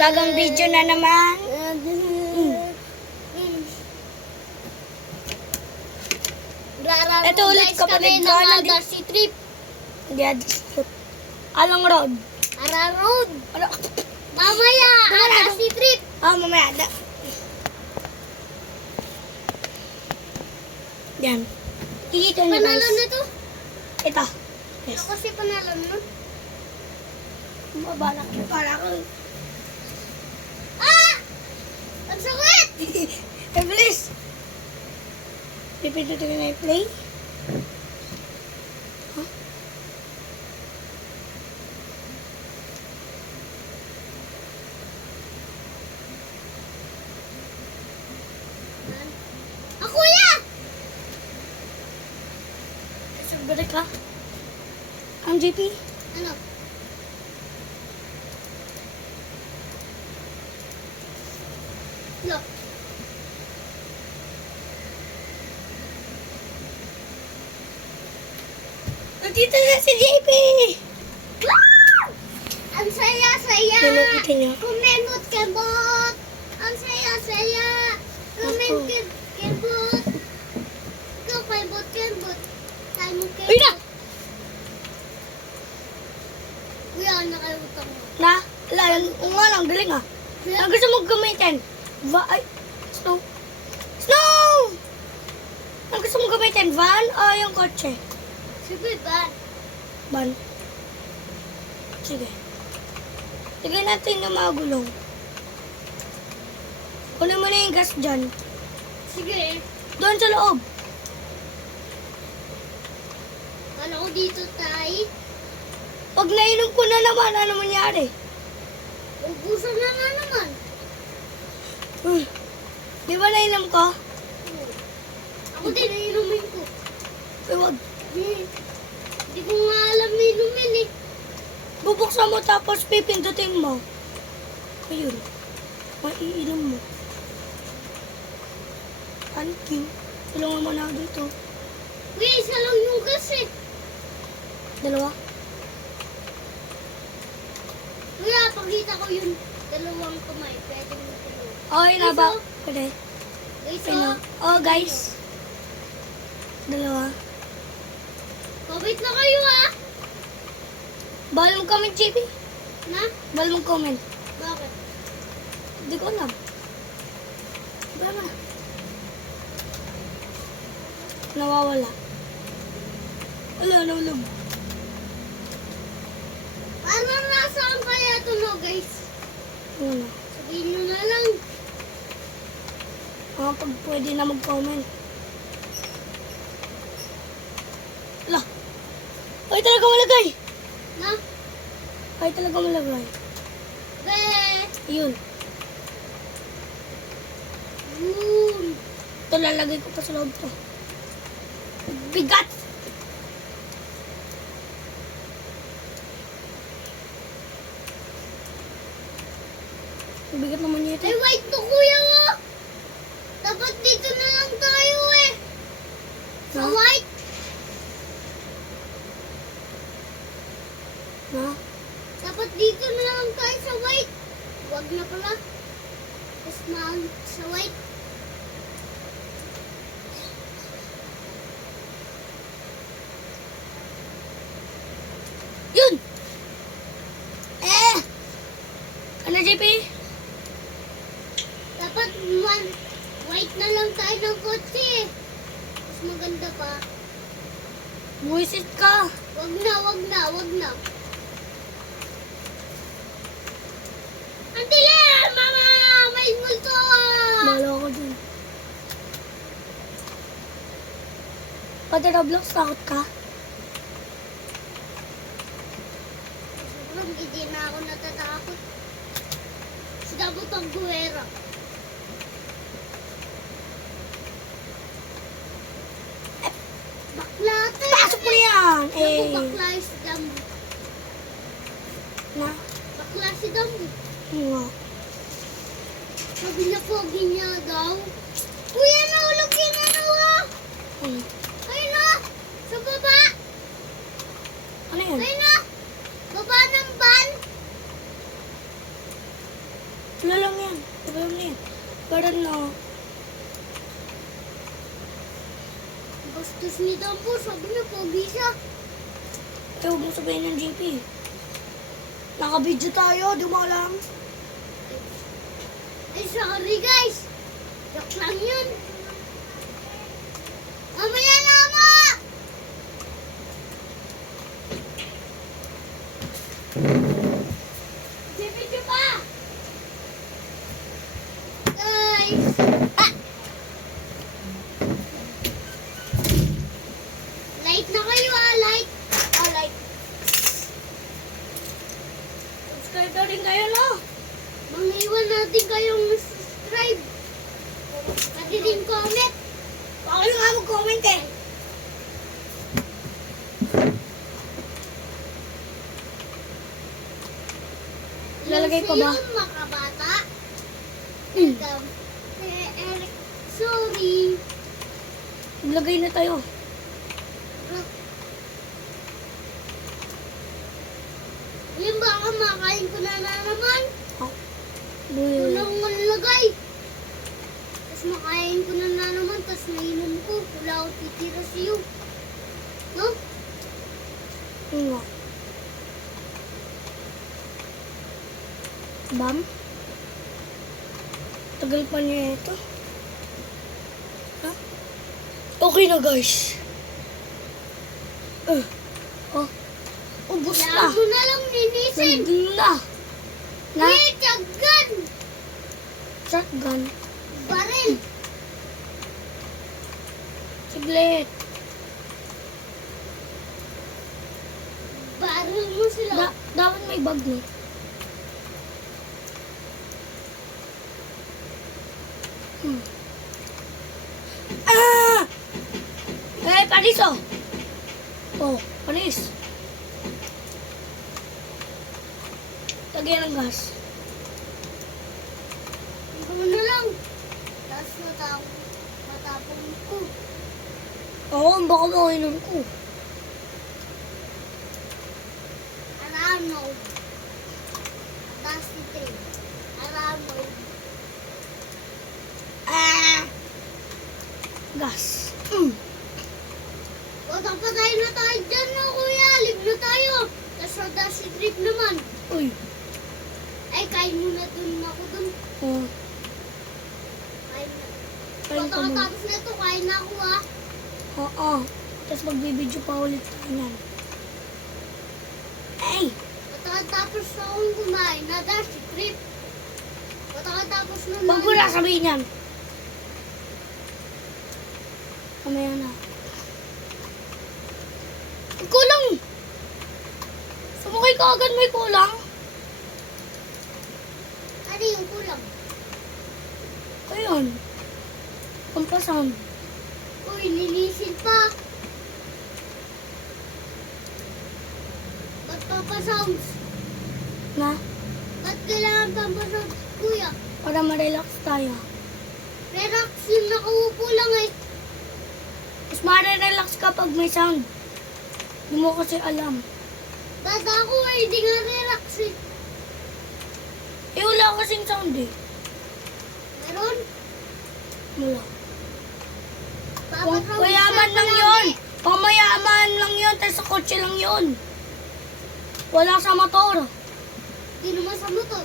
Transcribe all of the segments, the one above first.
Bagong video na naman. Ito ulit kapatid ko. Si Trip. Hindi, Alang road. Ara Road. Ano? Mamaya, ada si Trip. Mamaya ada. Yan. Dito na Panalo guys. na to. Ito. Yes. Ako si panalo na. Mabala ko. Para ko. Ah! Ang sakit! Eh, please. Pipindutin ko na yung play. Huh? Ako ya! Sagbalik ka. Ang JP. Ano? Look. Nandito na si JP. Wow! Ang saya-saya! Nakita niyo? Kumemot kembot! Ang saya-saya! Kumemot kembot! Ikaw kembot-kembot! Tayo mo Uy na! kembot! Kuya, nakalimutan mo. Na? Oo nga lang, galing ah. Ang gusto mo gamitin? Ay, snow. Snow! Ang gusto mo gamitin, van o yung kotse? Sige, ba? Van. Sige. Tignan natin yung mga gulong. Kunin mo na yung gas dyan. Sige. Doon sa loob. Kala ko dito tayo. Pag nainom ko na naman, ano mangyari? Ubusan na nga naman. Di ba nainom ko? Ako din, inumin ko. Ay, wag. Hindi ko nga alam inumin eh. Bubuksan mo tapos pipindutin mo. Ayun. Maiinom mo. Thank you. Tulungan mo na ako dito. Kuya, isa lang yung gas eh. Dalawa. Kuya, pakita ko yung dalawang kamay. Pwede mo tulungan. Okay na ba? Pwede. Guys, Okay na. Oh, guys. Dalawa. Kabit na kayo ah. Bawal mong comment, JP. Na? Bawal mong comment. Bakit? Hindi ko alam. Wala na. Nawawala. Wala, nawalog. Parang nasaan kaya ito no guys? Wala. Sabihin nyo na lang. Pag pwede na mag-comment. Wala. Ay, talaga malagay. Na? Ay, talaga malagay. Be! Ayun. Boom! Ito, lalagay ko pa sa loob to. Bigat! Bigat naman yun ito. Ay, white to kuya mo! Dapat dito na lang tayo eh. Sa Na? white? Na? Dapat dito na lang tayo sa white. Huwag na pala. Tapos na sa white. Yun! Ano, JP? Dapat white na lang tayo ng kotse. Mas maganda pa. Buwisit ka. Wag na, wag na, wag na. Antila! Mama! May multo! Malo ako dun. Pati Roblox, takot ka? Sobrang hindi na ako natatakot. Sigabot ang guwera. Bakla ito. Pasok mo yan! Naku, bakla si Dumbo. Na? Bakla si Dumbo. Nga. Sabi niya pogi niya daw. Kuya, nahulog yun ano ah! Hmm. Ayun na! Sa baba! Ano yan? Ayun na! Baba ng van! Sabihin mo yun. Parang na. Bastos ni Dambo. Sabi na pogi siya. Eh, huwag mo sabihin ng JP. Naka-video tayo, di mo alam. Ay, sorry guys. Joke lang yun. Mamaya na mo! Video pa! Guys! Ah! Like na kayo like! Like. Subscribe na rin kayo, no? Mangiwan natin kayong subscribe. Pati din comment. Baka yung nga mag-comment eh. Lalagay ko ba? Yung makabata. Hmm. Eric, sorry. Lagay na tayo. Yung baka makain ko na naman. Buy. Walang malagay. Tapos makain ko na naman. Tapos nainom ko. Wala ako titira sa'yo. No? Nga. Bam? Tagal pa niya ito. Ha? Okay na guys. Oh. Ubus na. Kailangan mo na lang linisin. Nandun na. Na? Wait, agad. Shotgun. Baril. Siglit. Baril mo sila. Dapat may bag mo. Ah! Eh, panis oh. Oh, panis. Lagyan ng gas. Ikaw na lang. Tapos matapong ko. Oo, baka makainom ko. Arano. Tapos ito. Arano. Ah! Gas. Patay na tayo dyan no, kuya. Live na tayo. Tapos Audacity trip naman. Uy. Ay, kain muna dun ako dun. Oh, Kain na. kain ka muna. Pagkatapos na ito, kain na ako ha. Oo. Tapos magbibideo pa ulit tayo yan. Ay! Pagkatapos na akong kumain na dash trip. Pagkatapos na Huwag mo na sabihin yan. Kamaya na. Kulang! Sumakay ka agad, may kulang. Ano yung kulang? Ayun. Pampasan. Uy, nilisin pa. Ba't papasounds? Na? Ba't kailangan papasounds, kuya? Para ma-relax tayo. Relax yung nakaupo lang eh. Mas ma-relax kapag may sound. Hindi mo kasi alam. Ba't ako eh, hindi nga relax eh. Eh, wala kasing sound eh. Meron? Wala. Papasounds Payaman lang yun. Pamayaman lang yun. Tapos sa kotse lang yun. Wala sa motor. Hindi naman sa motor.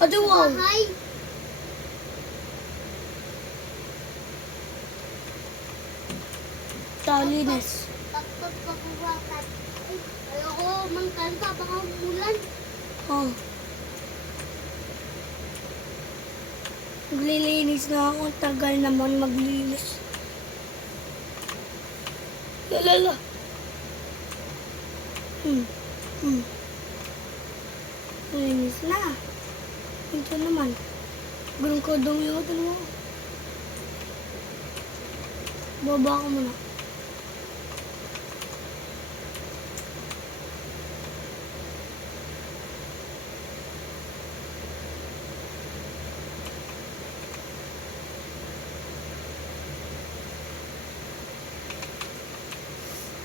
Adi wow. Bahay. Talinis. Pagpapapurakan. Ayoko mangkanta, baka umulan. Oh. Maglilinis na ako. Tagal naman maglinis. Lalala. Linis na. Ito naman. Ganun ko daw yun. Ano mo? Baba ko muna.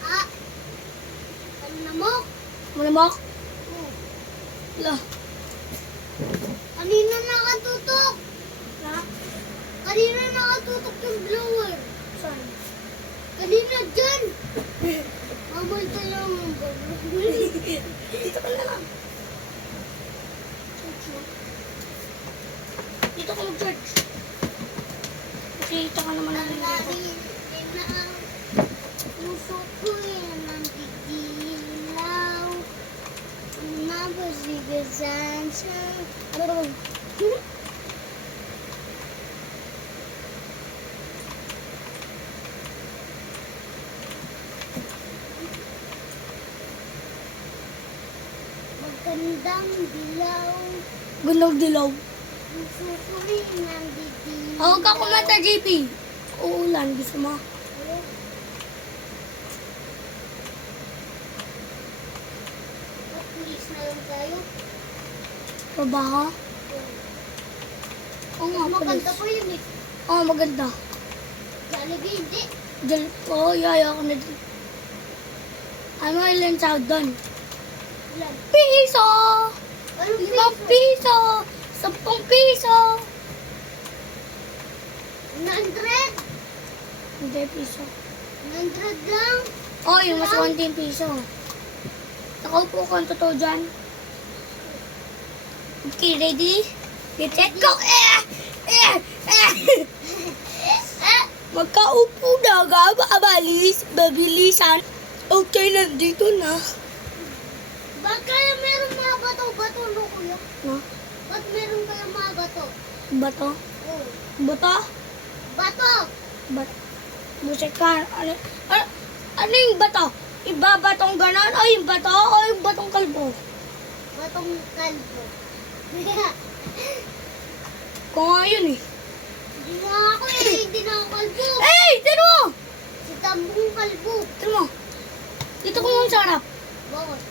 Ah! Ano na mo? Malamok? Oh. Wala. Kanina nakatutok. Kanina nakatutok yung blower. Saan? Kanina dyan. Mamalta lang ang blower. Dito ka na lang. Dito ka mag-charge. Nakita ka naman Ang namin lagi dito. na ang puso ko yan ang digilaw. Napasigasan siya. Ano ba? Magandang dilaw. Gandang dilaw. Puso ko yan ang digilaw. Huwag ka kumanta, JP. Uulan. Gusto mo? Pulis na lang tayo. Trabaho? Oo nga, Maganda palis. pa yun eh. Oo, maganda. Jollibee, hindi. Dal oo, yaya ko na din. Ano ilan sa doon? Ilan? Piso! Anong 5 piso! 10 piso! 100? Hindi, piso. 100 lang? Oh, yung mas 1 piso. Nakaupo ko ang totoo dyan. Okay, ready? Get set, go! Magkaupo na ka, babilisan. Okay, nandito na. Ba't kaya meron mga bato-bato, no, kuya? No? Ba't meron kaya mga bato? Bato? Oh. Bato? Bato! Bato? Musika. Ano yung bato? Iba batong ganon o yung bato o yung batong kalbo? Batong kalbo. Kung nga yun eh. Hindi nga ako eh, hindi na ako kalbo. Hey! Tino mo! Si Tambong kalbo. Tino mo! Dito ko mong sarap. Bakit?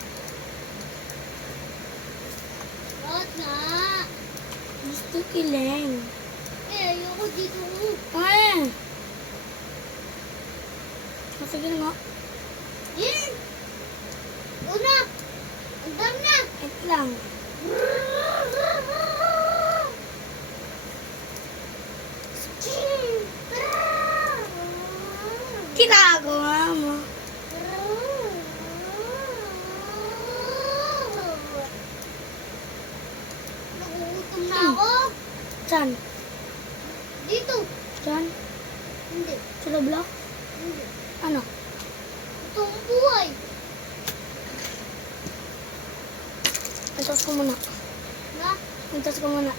Bakit nga? Gusto kileng. Eh, ayoko dito. Ay! Sige na nga. Eh! Una! Andam na! Wait lang. Ginagawa mo. Nagugutom na ako. Saan? Dito. Saan? Hindi. Sa Roblox? Hindi. Ano? Ito ang buhay. Antos ko muna. Na? Antos ko muna.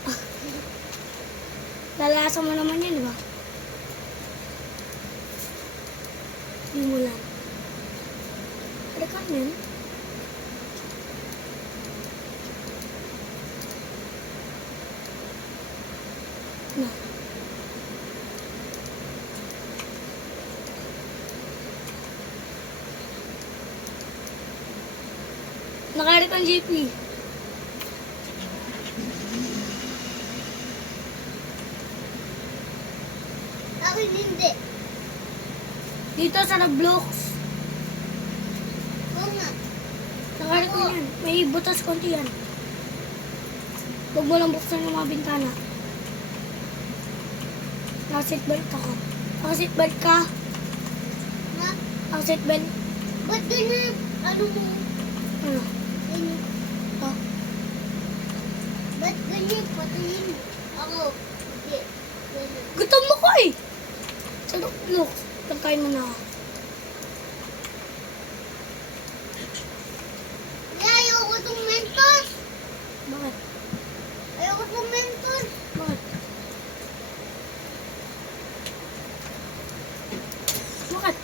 Lalasa mo naman yan, di ba? Hindi mo lang. Ada kan yan? No. Nakarit ang JP. Akin hindi. Dito sa Roblox. Oo nga. Nakarit ko yan. May butas konti yan. Huwag mo lang buksan yung mga bintana. Naka-seatbelt ako. Naka-seatbelt ka? Na? Naka-seatbelt? Ba't ganyan? Ano mo? Ano? Ganyan. Oh. Ba't ganyan? Patayin. Ako. Hindi. Ganyan. Gutom mo ko eh! Sa Roblox. Tangkain mo na ako. Kaya ayoko itong Mentos. Bakit? Ayoko itong Mentos. Bakit? Bakit?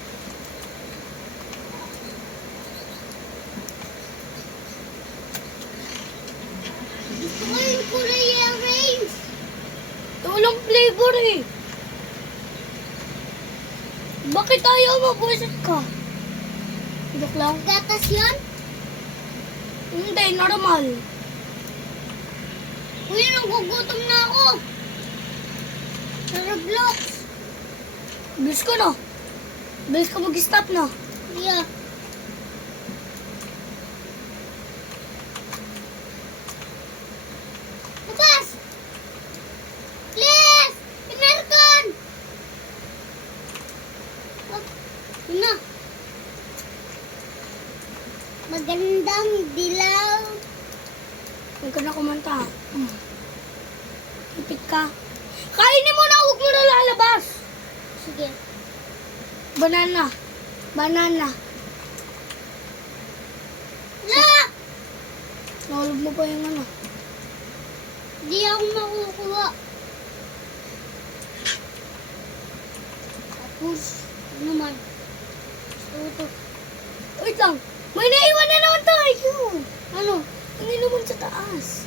Gusto ko yung kulay orange. Walang flavor eh. Bakit ayaw mo? Buwisit ka. Joke lang. Gatas yun? Hindi, normal. Kuya, nagugutom na ako. Sa Roblox. Bilis ko na. Bilis ka mag-stop na. Yeah. Bukas! Please! Pinerkos! Huwag ka na kumanta. Ipit ka. Kainin mo na, huwag mo na lalabas. Sige. Banana. Banana. La! Nahulog mo pa yung ano. Di ako makukuha. Tapos, ano man. Ito. Wait lang. May naiwan na naman tayo. Ano? Ang inuman sa taas.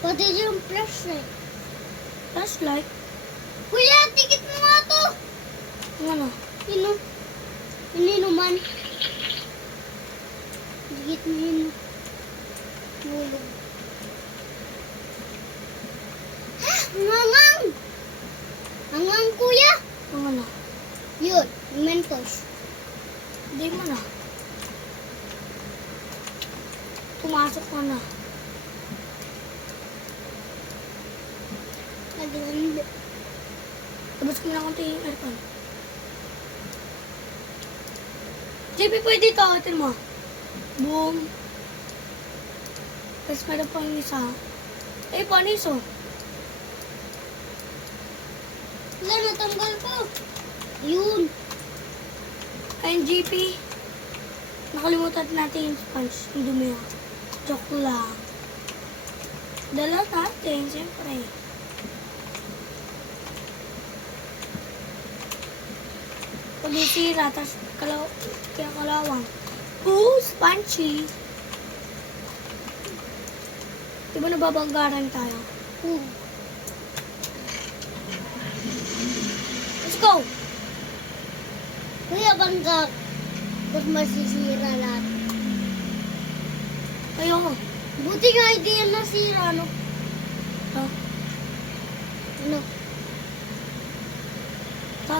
Pati yung flashlight. Flashlight. Kuya, tikit mo nga to. Ang ano? Ininuman. Tikit mo yun. Hulog. Hangang! Hangang, kuya. Ang ano? Yun, yung Mentos. Hindi mo na. Pumasok ka na. Naganda. Tapos ko na konti yung aircon. JP, pwede ito. Atin mo. Boom. Tapos meron pa yung isa. Eh, panis oh. Wala, natanggal ko. Yun. Ayun, JP. Nakalimutan natin yung sponge. Yung dumi ah. Joke lang. Dala natin, siyempre. Pag isira, tapos kaya kalawang. Ooh, spongy. Di ba nababanggaran tayo? Let's go! Kuya, banggag. Tapos masisira lahat. Ayoko. Buti nga hindi yan nasira, no? Ha? Ano? Ha?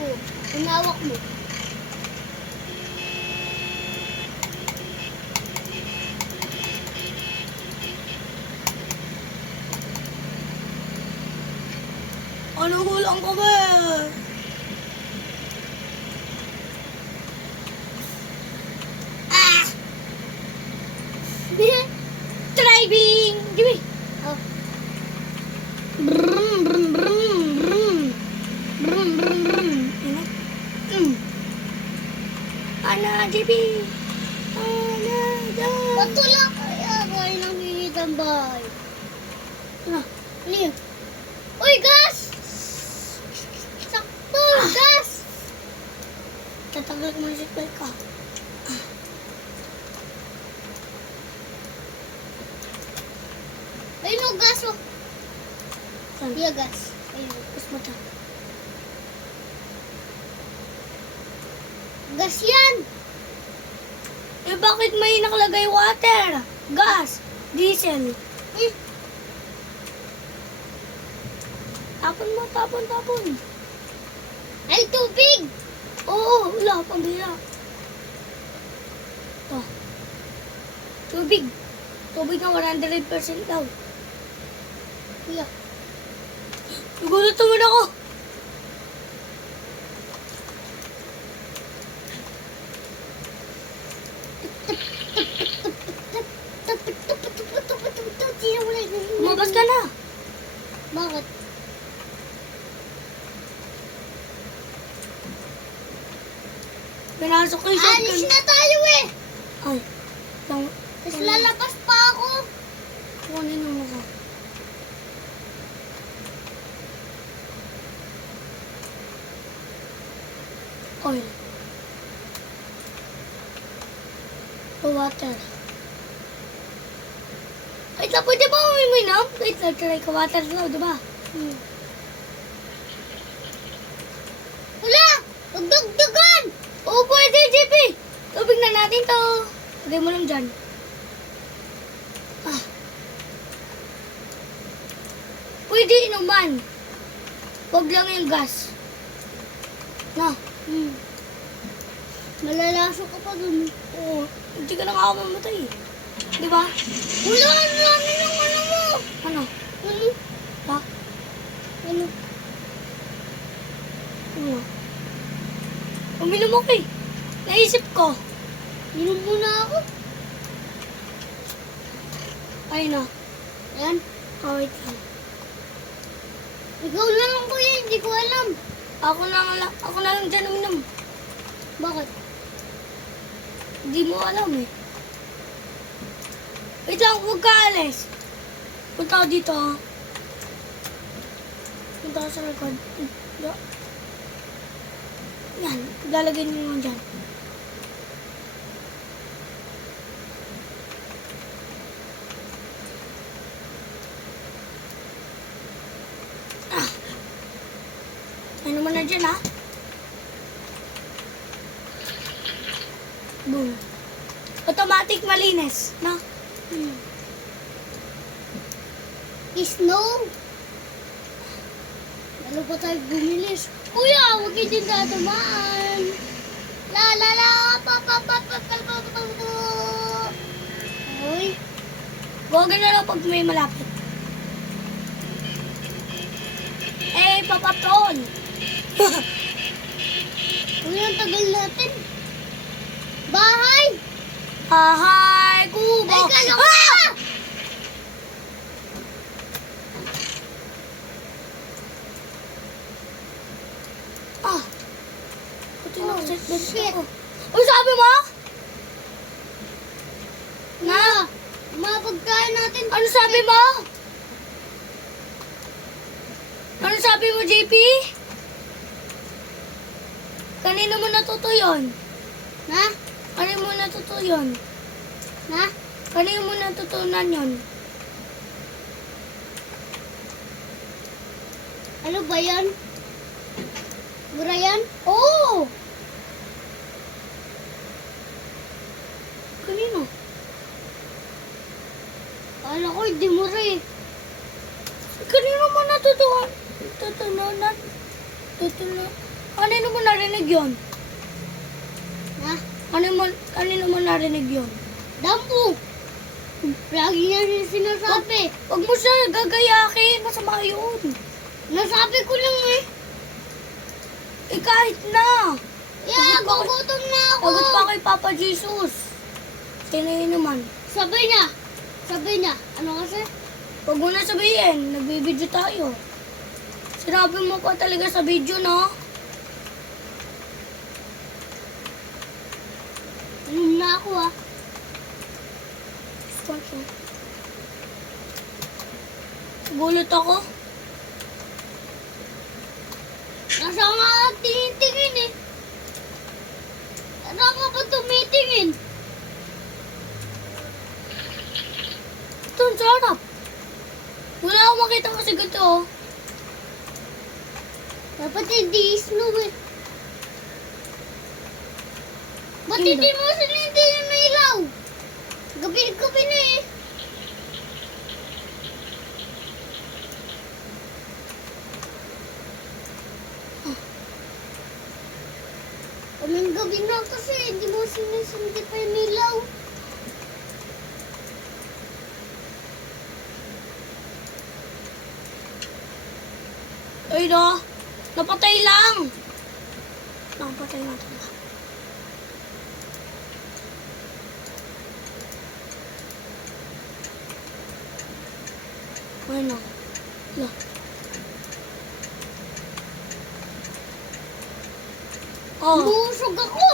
Oo. Inawak mo. Ano kulang ka ba? Ah! Driving! Give me! Oh. Brum, brum, brum, brum. Brum, brum, brum. Ano? Ana, JP! Ana, dyan! Ba't wala kaya ako ay nakikita ang bahay? Ano? Ano yun? Uy, gas! Sakto, gas! Tatagal ko muna si ka. Ayun o, gas o. Saan? Iya, gas. Ayun. Tapos mata. Gas yan! Eh, bakit may nakalagay water? Gas? Diesel? Tapon mo, tapon, tapon. Ay, tubig! Oo, wala, pambira. Ito. Tubig. Tubig na 100% daw. Kuya. Nagulat naman ako. Lumabas ka na. Bakit? Pinasok ko yung Alis shotgun. na tayo eh! Ay. Tapos lalabas pa ako. Kunin mo ko. Oil. Water. Wait lang, pwede ba uminom? Wait lang, try ka water daw, diba? Wala! Magdagdagan! Oo, pwede, JP. Tubig na natin to. Lagay mo lang dyan. Ah. Pwede inuman. Huwag lang yung gas. Na. Malalaso ka pa dun. Oo, hindi ka na nga ako mamatay. Di ba? Wala ka namin yung ano mo! Ano? Ano? Ha? Ano? Ano? Uminom ako eh. Naisip ko. Inom muna ako. Ay na. Ayan. Oh, wait lang. Ikaw na lang kuya, hindi ko alam. Ako na lang dyan uminom. Bakit? Hindi mo alam eh. Wait lang, huwag ka alis. Punta ako dito ha. Punta ako sa likod. Yan, lalagay niyo naman dyan. Ano naman na dyan ha? Boom. Automatic malinis, no? Snow. Lalo pa tayo bumilis. Kuya, huwag kayo din dadamaan. La la la, pa pa pa pa pa pa pa pa. Uy, Huwag na lang pag may malapit. Eh, papatol! kuya, ang tagal natin. Bahay! Hahay, kubo! Ay, kala ko Ah! na! Ah! Pati na, Oh, set bed shit. ako. Ano sabi mo? Na, mapagkain natin. Ano sabi mo? Ano sabi mo, JP? Kanino mo natuto yun? Na? Kanino mo natuto yun? Na? Kanino mo natutunan yun? Ano ba yan? Mura yan? Oo! Kanino? Kala ko hindi mura eh. Kanino mo natutunan? Tutunan? Kanino mo narinig yun? Na? Kanino mo narinig yun? Dampo! Lagi niya sinasabi. Huwag mo siya gagayakin. Masama yun. Nasabi ko lang eh. Eh kahit na. Yeah, gugutom na ako. Sagot pa kay Papa Jesus. Sino yun naman? Sabi niya. Ano kasi? Huwag mo na sabihin. Nagbibideo tayo. Sinabi mo pa talaga sa video, no? Inom na ako ah. Sponsor. Gulat ako. Nasa nga tinitingin eh. Nasa nga ba tumitingin? Ito, ang sarap. Wala akong makita kasi ganito, oh. Dapat hindi snow eh. Ba't Hindi. hindi mo sinitingin na ilaw? Gabi-gabi na eh. Kaming gabi na kasi hindi mo sinisindi pa yung ilaw. Ay, no. Napatay lang. Napatay natin. Ay, no. La. Oh. Umusog ako.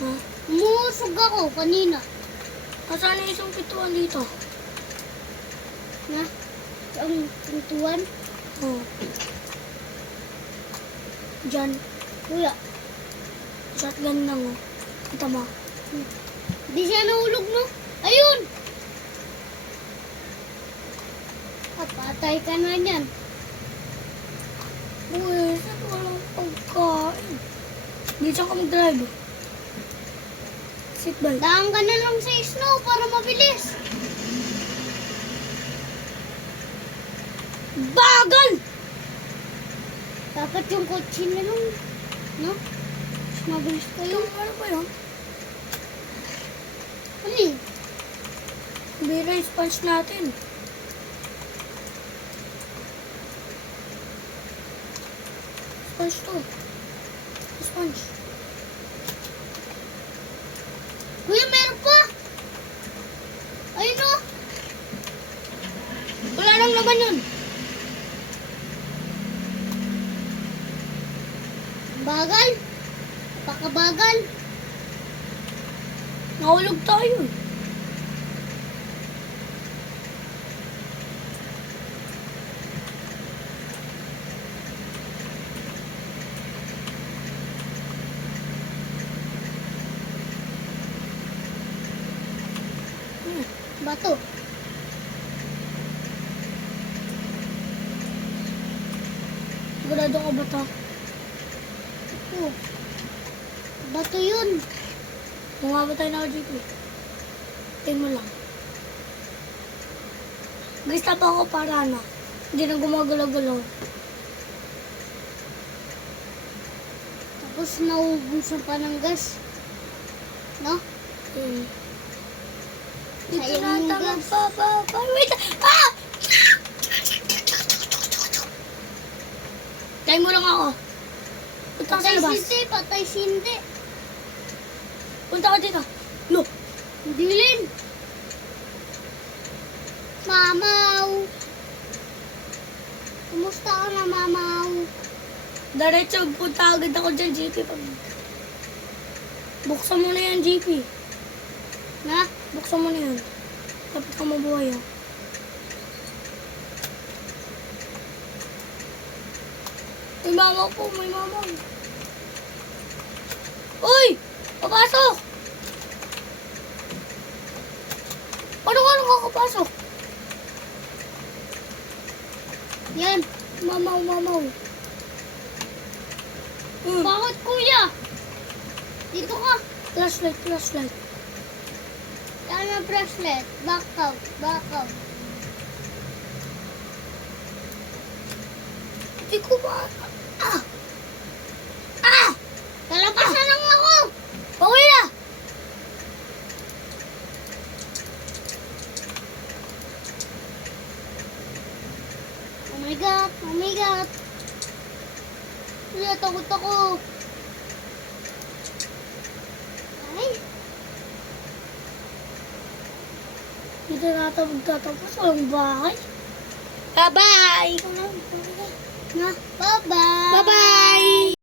Ha? Umusog ako kanina. Kasaan na isang pituan dito? Na? Ang pintuan? Oh. Diyan. Wala. Shotgun lang, oh. Kita mo. Di siya nahulog, no? Ayun! Patay ka na yan. Uy, saan walang pagkain? Dito ka mag-drive. Seatbelt. Daan ka na lang sa snow para mabilis. Bagal! Dapat yung kotse na lang. No? Mas mabilis kayo. Ano ba yun? Ano yun? Bira yung sponge natin. Sponge to. Sponge. Kuya, meron pa! Ayun o! naman yun. Bagal. Pakabagal. Nahulog tayo. Bato. Sigurado ka ba to? Oh. Bato yun. Mamamatay na ako dito. Tingin mo lang. Guys, tapa ako para na. Hindi na gumagalaw-galaw. Tapos naubusan pa ng gas. No? Dito Sayang na yung ata gas. Wait! Ah! Tayo mo lang ako. Punta ka sa Patay labas. sindi. Patay sindi. Punta ka dito. Look. Dilin. Mamaw. Kumusta ka na, Mamaw? Diretso, punta agad ako dyan, GP. Buksan mo na yan, GP. Na? Buksan mo na yan. Dapat ka mabuhay, ah. May mama po, may mama. Uy! Papasok! Paano ka nakakapasok? Yan. Mamaw, mamaw. Bakit, kuya? Dito ka. Flashlight, flashlight. Tama, bracelet. Back out. Back out. Hindi ko ba... Ah! Ah! Kalapasan lang ako. Pauwi na! Oh my God. Oh my God. Kuya, takot ako. Ay. Dito na ata magtatapos. Walang bahay. Bye-bye! Na. Bye-bye. Bye-bye!